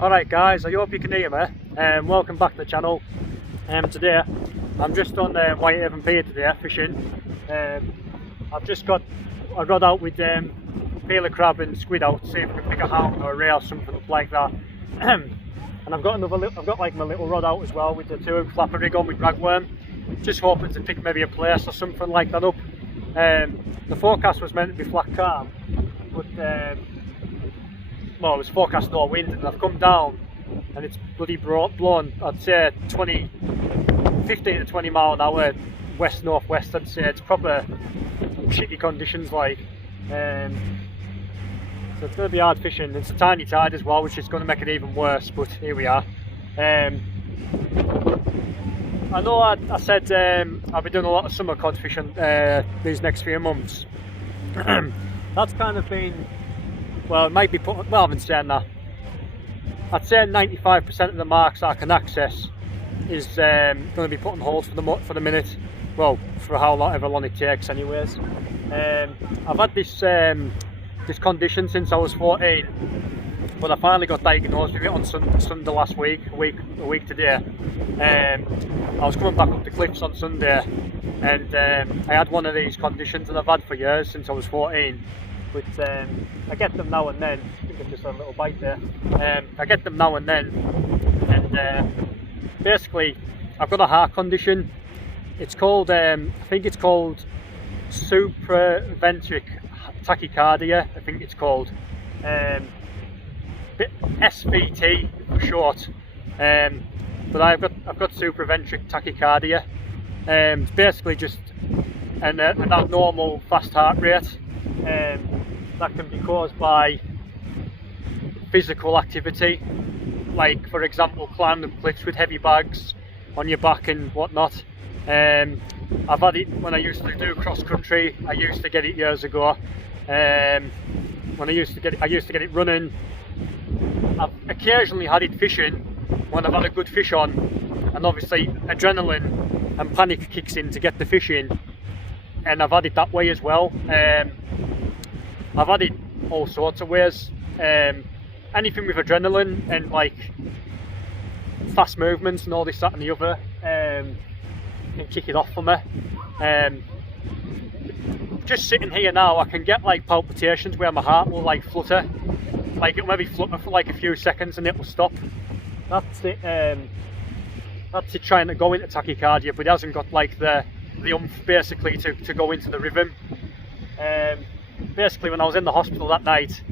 Alright guys, I hope you can hear me. Welcome back to the channel. Today I'm just on Whitehaven Pier today fishing. I've just got a rod out with peeler crab and squid out to see if I can pick a hound or a ray or something like that. And I've got like my little rod out as well with the 2-hook flapper rig on with ragworm. Just hoping to pick maybe a place or something like that up. The forecast was meant to be flat calm, but well, it was forecast no wind, and I've come down and it's bloody blown, I'd say 15 to 20 mile an hour west northwest. I'd say it's proper shitty conditions like, so it's going to be hard fishing. It's a tiny tide as well, which is going to make it even worse, but here we are. I know I said I'll be doing a lot of summer cod fishing these next few months. That's kind of been, well, it might be put, well, I haven't said that. I'd say 95% of the marks that I can access is going to be put on hold for the minute. Well, for however long it takes anyways. I've had this condition since I was 14, but I finally got diagnosed with it on Sunday last week, a week today. I was coming back up the cliffs on Sunday, and I had one of these conditions that I've had for years since I was 14. But I get them now and then. I think I've just had a little bite there. I get them now and then, and basically I've got a heart condition. It's called, I think it's called supraventric tachycardia, I think it's called, SVT for short. But I've got supraventric tachycardia. It's basically just an abnormal fast heart rate. That can be caused by physical activity, like for example climbing cliffs with heavy bags on your back and whatnot. I've had it when I used to do cross country. I used to get it years ago. When I used to get it running. I've occasionally had it fishing when I've had a good fish on, and obviously adrenaline and panic kicks in to get the fish in, and I've had it that way as well. I've had it all sorts of ways. Anything with adrenaline and like fast movements and all this, that and the other can kick it off for me. Just sitting here now, I can get like palpitations where my heart will like flutter. Like it'll maybe flutter for like a few seconds and it will stop. That's it. That's it trying to go into tachycardia, but it hasn't got like the oomph basically to go into the rhythm. Basically when I was in the hospital that night,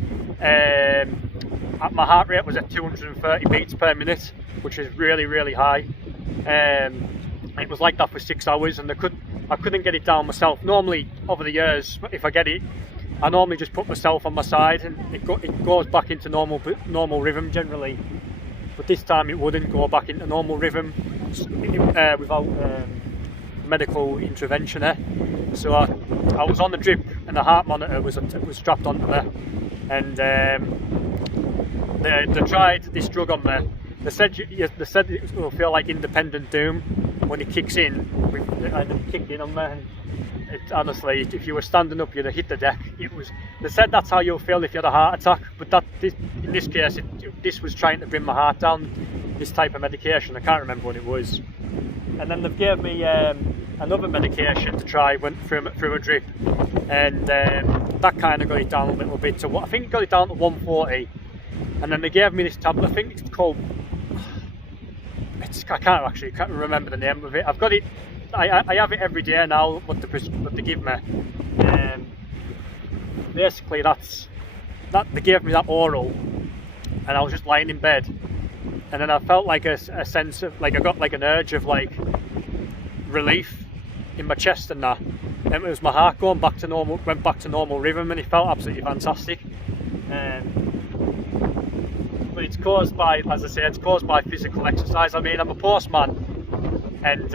my heart rate was at 230 beats per minute, which is really high. It was like that for 6 hours, and I couldn't get it down myself. Normally over the years, if I get it, I normally just put myself on my side and it goes back into normal rhythm generally. But this time it wouldn't go back into normal rhythm without medical intervention. So I was on the drip and the heart monitor was strapped onto me, and they tried this drug on me. They said it will feel like independent doom when it kicks in, and it kicked in on me. And honestly, if you were standing up, you'd have hit the deck. They said that's how you'll feel if you had a heart attack, but in this case, this was trying to bring my heart down. This type of medication, I can't remember what it was. And then they've gave me another medication to try, went through a drip, and that kind of got it down a little bit to what I think got it down to 140. And then they gave me this tablet. I think it's called. I can't remember the name of it. I've got it. I have it every day now. What they give me. Basically, they gave me that oral, and I was just lying in bed, and then I felt like a sense of like I got like an urge of like relief in my chest and that, and it was my heart going back to normal, went back to normal rhythm, and it felt absolutely fantastic. But it's caused by, as I say, it's caused by physical exercise. I mean, I'm a postman, and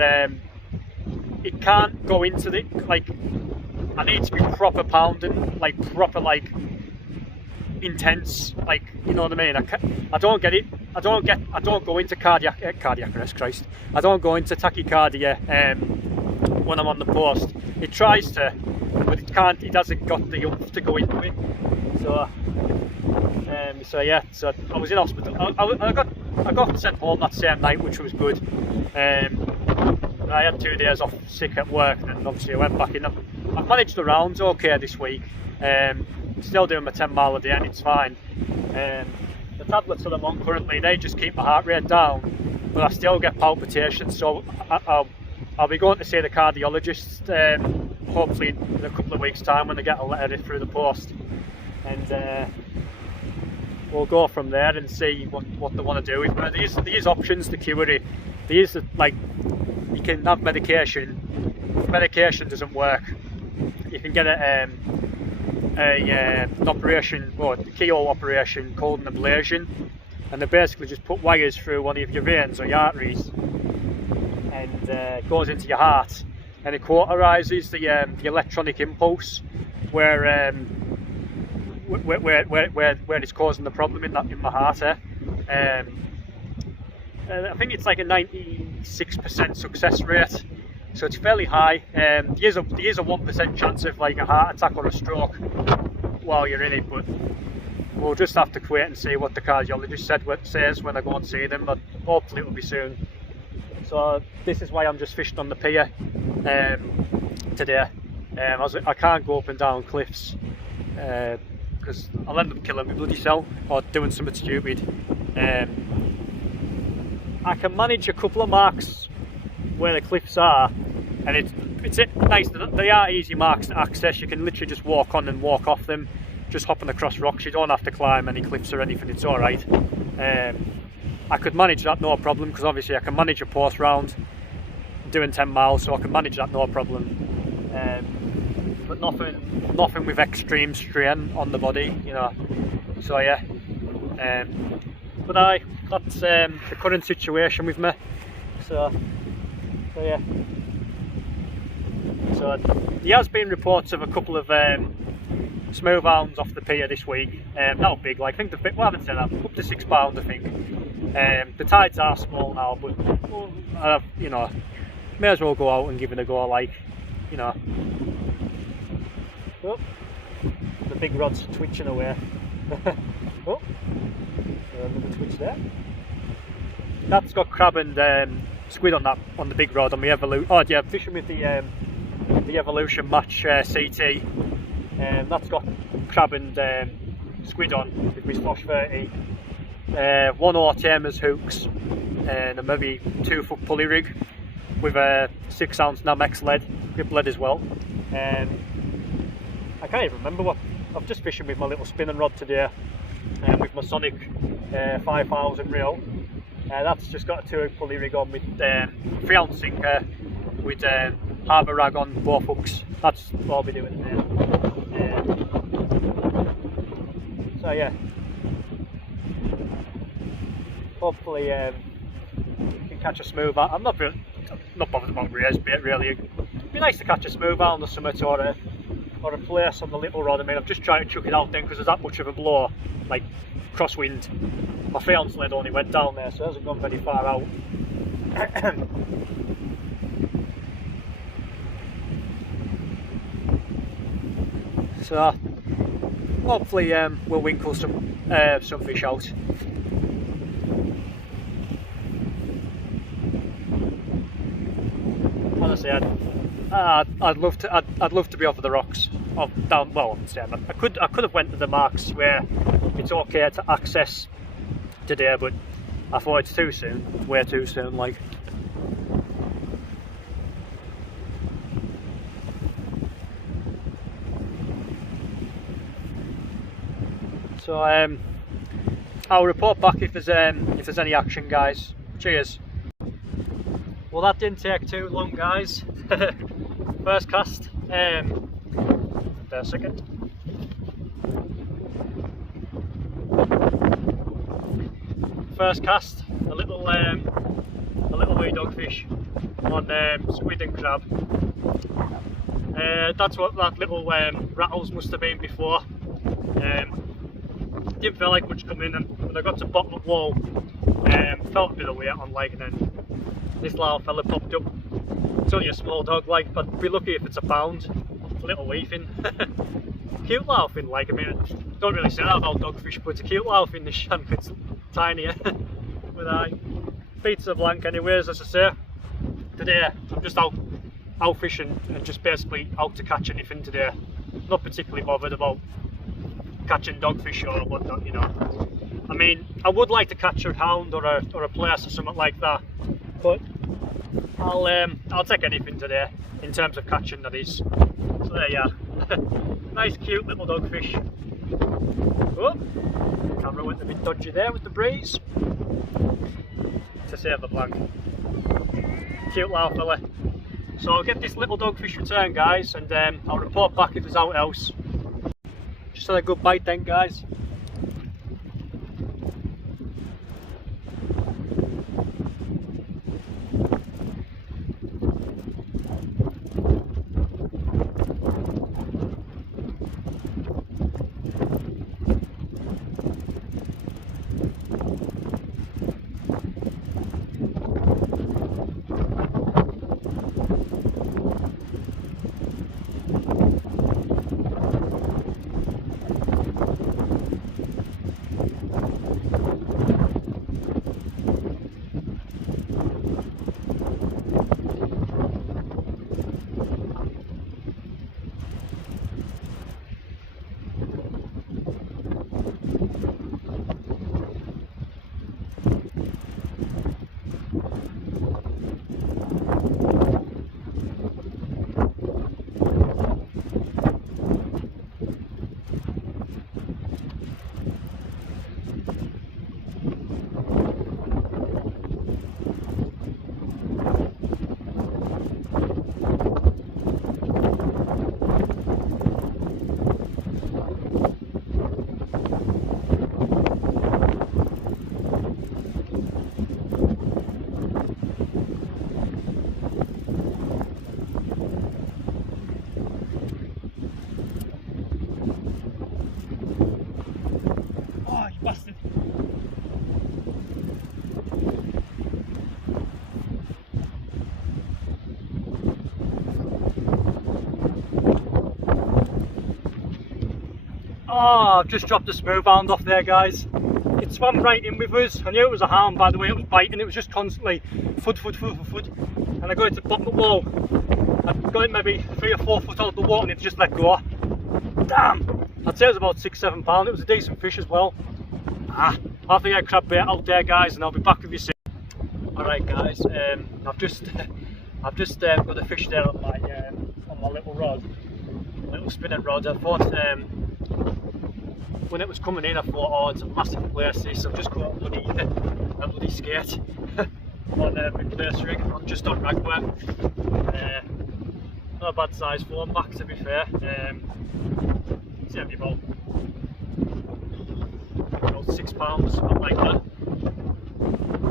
it can't go into the, like, I need to be proper pounding, like proper like intense, like, you know what I mean. I don't get it. I don't go into cardiac arrest. Christ, I don't go into tachycardia when I'm on the post. It tries to, but it can't. It hasn't got the oomph to go into it. So So yeah, so I was in hospital. I got sent home that same night, which was good. I had 2 days off sick at work, and then obviously I went back in. I've managed the rounds okay this week. Still doing my 10 mile a day, and it's fine. The tablets that I'm on currently, they just keep my heart rate down, but I still get palpitations. So I'll be going to see the cardiologist hopefully in a couple of weeks' time when I get a letter through the post, and we'll go from there and see what they want to do with me. These options to cure it, these are like, you can have medication. If medication doesn't work, you can get an operation, or a keyhole operation called an ablation, and they basically just put wires through one of your veins or your arteries, and it goes into your heart, and it cauterizes the electronic impulse where it's causing the problem in my heart. I think it's like a 96% success rate, so it's fairly high. There is a 1% chance of like a heart attack or a stroke while you're in it, but we'll just have to wait and see what the cardiologist says when I go and see them, but hopefully it'll be soon. So this is why I'm just fishing on the pier today. I can't go up and down cliffs because I'll end up killing my bloody self or doing something stupid. I can manage a couple of marks where the cliffs are, and it's nice. They are easy marks to access. You can literally just walk on and walk off them, just hopping across rocks. You don't have to climb any cliffs or anything. It's all right. I could manage that no problem, because obviously I can manage a post round doing 10 miles, so I can manage that no problem. But nothing with extreme strain on the body, you know. So yeah. But that's the current situation with me. So yeah. So there has been reports of a couple of smooth hounds off the pier this week. Not big, like I think I haven't said that, up to 6 pounds I think. The tides are small now, but you know, may as well go out and give it a go, like, you know. Oh, the big rod's twitching away. Oh, another twitch there. That's got crab and squid on the big rod on the Evolution. Oh yeah, fishing with the Evolution Match CT. That's got crab and squid on with my Slosh 30. 1 or Tamers hooks and a maybe 2 foot pulley rig with a 6 ounce Namex lead, grip lead as well. I can't even remember what. I'm just fishing with my little spinning rod today, with my Sonic 5000 reel. That's just got a 2 hook pulley rig on with 3 ounce sinker with harbour rag on both hooks. That's what I'll be doing there. So yeah, hopefully you can catch a smooth out. I'm not bothered about raised bait really. It'd be nice to catch a smooth out on the summit or a place on the little rod. I mean, I'm just trying to chuck it out then because there's that much of a blow, like crosswind. My fiance lead only went down there, so it hasn't gone very far out. So hopefully we'll winkle some fish out. Honestly, I'd love to be over the rocks, down. Well, I'm saying I could have went to the marks where it's okay to access today, but I thought it's too soon, way too soon, like. So I'll report back if there's any action, guys. Cheers. Well, that didn't take too long, guys. First cast. Wait a second. First cast. A little wee dogfish on squid and crab. That's what that little rattles must have been before. Didn't feel like much coming in, and when I got to bottom of wall, felt a bit of weight on, like, and then this little fella popped up. It's only a small dog, like, but be lucky if it's a pound. It's a little weefing. cute little thing. Like, I mean, don't really say that about dogfish, but it's a cute little thing, this shank. It's tinier. But beats the blank anyways, as I say. Today I'm just out fishing and just basically out to catch anything today. Not particularly bothered about catching dogfish or whatnot, you know. I mean, I would like to catch a hound or a place or something like that, but I'll take anything today in terms of catching, that is. So there you are. Nice cute little dogfish. Oh, camera went a bit dodgy there with the breeze. To save the blank. Cute little fella. So I'll get this little dogfish returned, guys, and I'll report back if there's out else. Just had a good bite then, guys. Bastard. Oh, I've just dropped a smooth hound off there, guys. It swam right in with us. I knew it was a hound by the way it was biting. It was just constantly fud. And I got it to the bottom of the wall. I got it maybe 3 or 4 foot out of the water and it just let go. Damn! I'd say it was about 6-7 pounds. It was a decent fish as well. I'll have to get a crab bait out there, guys, and I'll be back with you soon. Alright, guys, I've just got a fish there on my little rod, little spinning rod. I thought when it was coming in, I thought, oh, it's a massive place this. I've just got a bloody skate on a big place rig, just on ragworm. Not a bad size form back, to be fair. It's only about 6 pounds, something like that.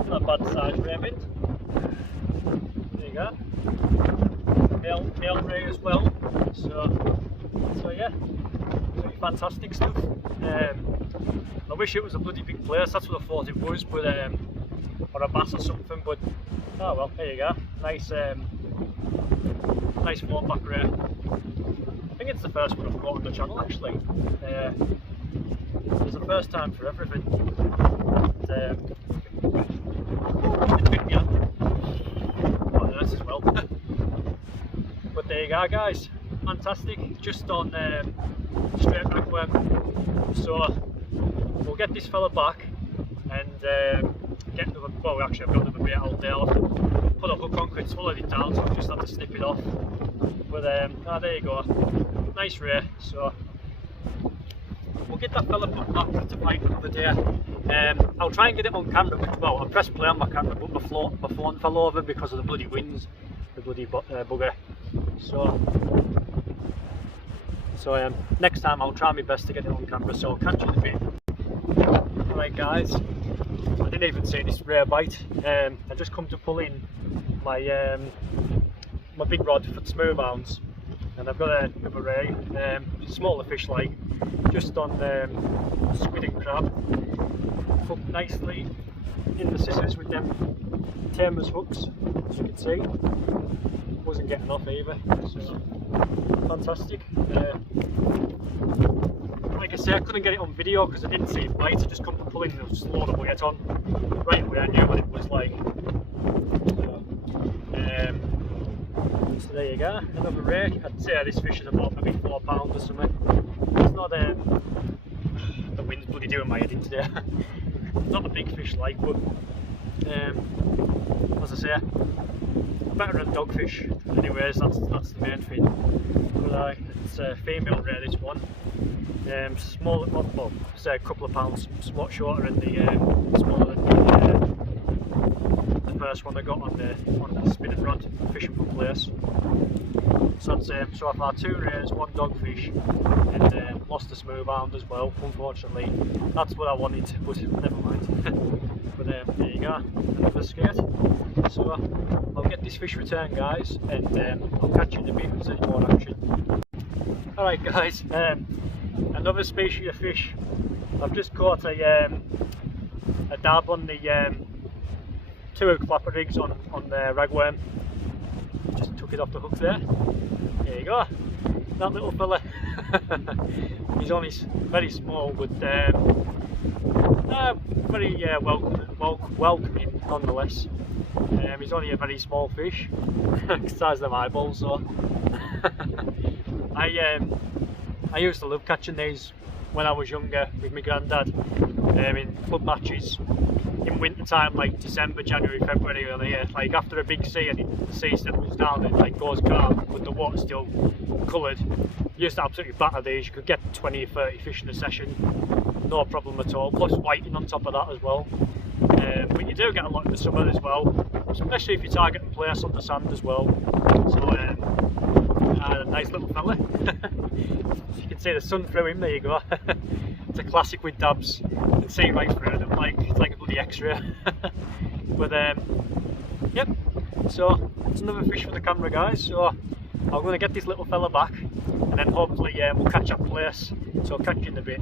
Not a bad size Raymond. There you go. Male ray as well. So yeah, pretty fantastic stuff. I wish it was a bloody big place. That's what I thought it was, but or a bass or something. But oh well, there you go. Nice, nice form back ray. I think it's the first one I've caught on the channel actually. It's the first time for everything. Oh, nice as well. But there you go, guys. Fantastic. Just on straight ragworm. So we'll get this fella back and get another. Well, actually, I've got another bait out there. I'll have to put a hook on because it's swallowed it down, so I've just had to snip it off. But there you go. Nice ray. So we'll get that fella put back to fight another day. I'll try and get it on camera. Well, I pressed play on my camera, but my phone fell over because of the bloody winds, the bloody bugger. So next time I'll try my best to get it on camera. So I'll catch you in a bit. Alright, guys. I didn't even see this rare bite. I just come to pull in my my big rod for the smooth hounds, and I've got a ray, smaller fish like, just on squid and crab, hooked nicely, in the scissors with them Tamer's hooks, as you can see. Wasn't getting off either, so fantastic. Like I say, I couldn't get it on video because I didn't see it bite. I just come pulling the just load of weight on. Right away I knew what it was like. So there you go, another rake. I'd say this fish is about maybe £4 or something. It's not the wind's bloody doing my head in today. Not a big fish like, but as I say, better than dogfish. Anyways, that's the main thing. But it's a female ray, this one. Small, well, say a couple of pounds, somewhat shorter than the smaller than the first one I got on the spinning rod, fishing for place. So so I've had 2 rays, 1 dogfish, and lost a smooth hound as well. Unfortunately, that's what I wanted, but never mind. But there you go, another skate. So I'll get this fish returned, guys, and I'll catch you in a bit if there's any more action. Alright guys, another species of fish. I've just caught a dab on the 2-hook flapper rigs on the ragworm. Just took it off the hook there. There you go. That little fella. He's only very small, but very welcoming nonetheless. He's only a very small fish, size of them eyeballs. So I used to love catching these when I was younger with my granddad in club matches in winter time, like December, January, February on here. Like after a big sea and the sea settles down and like goes calm but the water's still coloured, you used to absolutely batter these. You could get 20 or 30 fish in a session, no problem at all, plus whiting on top of that as well. But you do get a lot in the summer as well, especially if you're targeting place on the sand as well. So a nice little fella. You can see the sun through him, there you go. It's a classic with dabs. You can see right through them, it's like a bloody X-ray. But yep, so it's another fish for the camera, guys. So I'm going to get this little fella back and then hopefully we'll catch up place. So I'll catch you in a bit.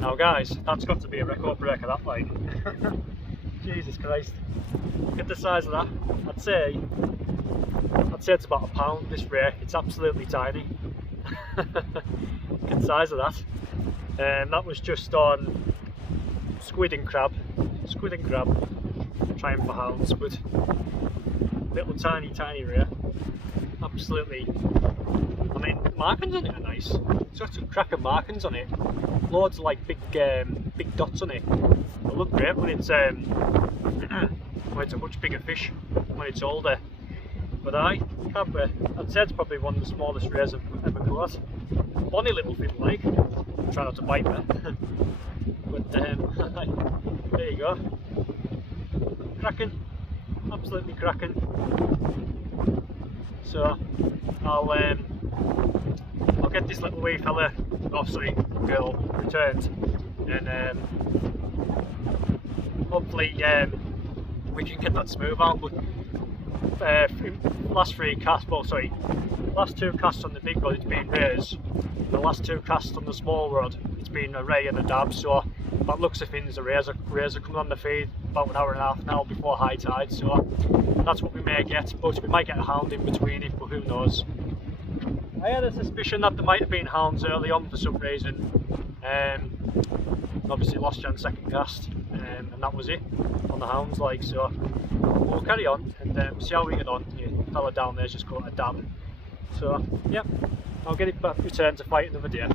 Now guys, that's got to be a record breaker, that like. Jesus Christ. Look at the size of that. I'd say it's about £1 this ray. It's absolutely tiny. Look at the size of that. That was just on squid and crab. Trying for hounds, but little tiny ray. Absolutely. I mean, markings on it are nice. Sort of cracker markings on it. Loads of like big dots on it. They look great when it's a much bigger fish when it's older. But I'd say it's probably one of the smallest rays I've ever caught. Bonny little thing like, try not to bite me. But there you go. Cracking, absolutely cracking. So I'll get this little wee fella, oh sorry, girl, returned, and hopefully we can get that smooth out. But last two casts on the big rod it's been rays. The last two casts on the small rod it's been a ray and a dab. So that looks of things, the rays are coming on the feed about an hour and a half now before high tide. So that's what we may get, but we might get a hound in between it, but who knows. I had a suspicion that there might have been hounds early on for some reason. Obviously lost you on second cast, and that was it on the hounds. Like, so we'll carry on and see how we get on. The fella down there's just caught a dab. So yeah, I'll get it back returned to fight another day.